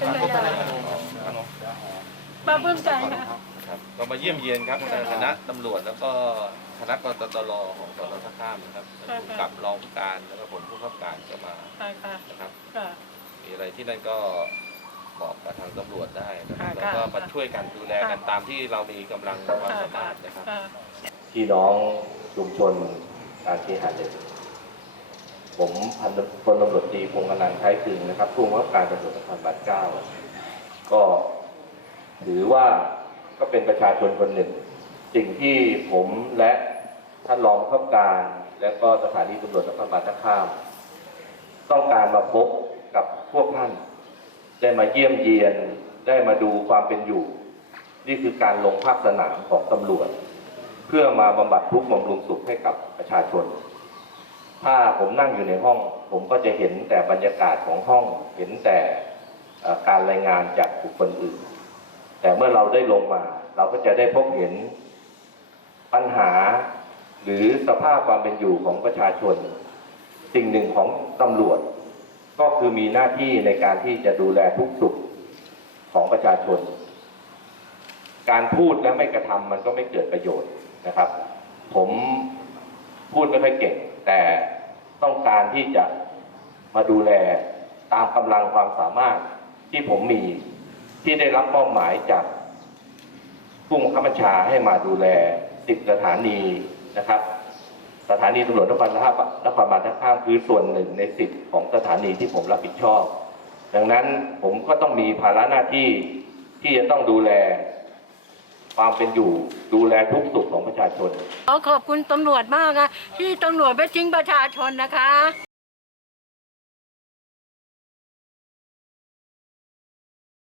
เป็นพยานปลาปลื้มใจค่ะครับก็มาเยี่ยมเยียนครับคณะตำรวจแล้วก็คณะกตตรของสนท่าข้ามนะครับค่ะผู้กับรองผู้การแล้วก็ผมผู้ขับการก็มาค่ะค่ะนะครับค่ะมีอะไรที่นั่นก็บอกกับทางตำรวจได้นะครับค่ะแล้วก็ค่ะมาช่วยกันดูแลกันค่ะตามที่เรามีกำลังความค่ะสาค่ะมารถนะครับค่ะพี่น้องชุมชนการเคหะเด็ก ผมพันพลตำรวจตรีพงษ์อนันต์คล้ายคลึงนะครับผู้บังคับการตำรวจนครบาลเก้าก็ถือว่าก็เป็นประชาชนคนหนึ่ง สิ่งที่ผมและท่านรองผู้บังคับการ และก็สถานีตำรวจนครบาลท่าข้าม ต้องการมาพบกับพวกท่าน ได้มาเยี่ยมเยียนได้มาดูความเป็นอยู่ นี่คือการลงภาคสนามของตำรวจ เพื่อมาบำบัดทุกข์บำรุงสุขให้กับประชาชน ถ้าผมนั่งอยู่ในห้อง ผมก็จะเห็นแต่บรรยากาศของห้อง เห็นแต่การรายงานจากบุคคลอื่น แต่เมื่อเราได้ลงมา เราก็จะได้พบเห็นปัญหา หรือสภาพความเป็นอยู่ของประชาชน สิ่งหนึ่งของตำรวจ ก็คือมีหน้าที่ในการที่จะดูแลทุกสุขของประชาชน การพูดและไม่กระทำมันก็ไม่เกิดประโยชน์นะครับ ผม พูดไม่ค่อยเก่ง แต่ต้องการที่จะมาดูแลตามกำลังความสามารถที่ผมมีที่ได้รับมอบหมายจากผู้บังคับบัญชาให้มาดูแลสิบสถานีนะครับ สถานีตำรวจนครท่านครบาลท่าข้ามคือส่วนหนึ่งในสิบของสถานีที่ผมรับผิดชอบ ดังนั้นผมก็ต้องมีภาระหน้าที่ที่จะต้องดูแล ความเป็นอยู่ดูแลทุกสุขของประชาชน ขอขอบคุณตำรวจมากนะที่ตำรวจไม่ทิ้งประชาชนนะคะ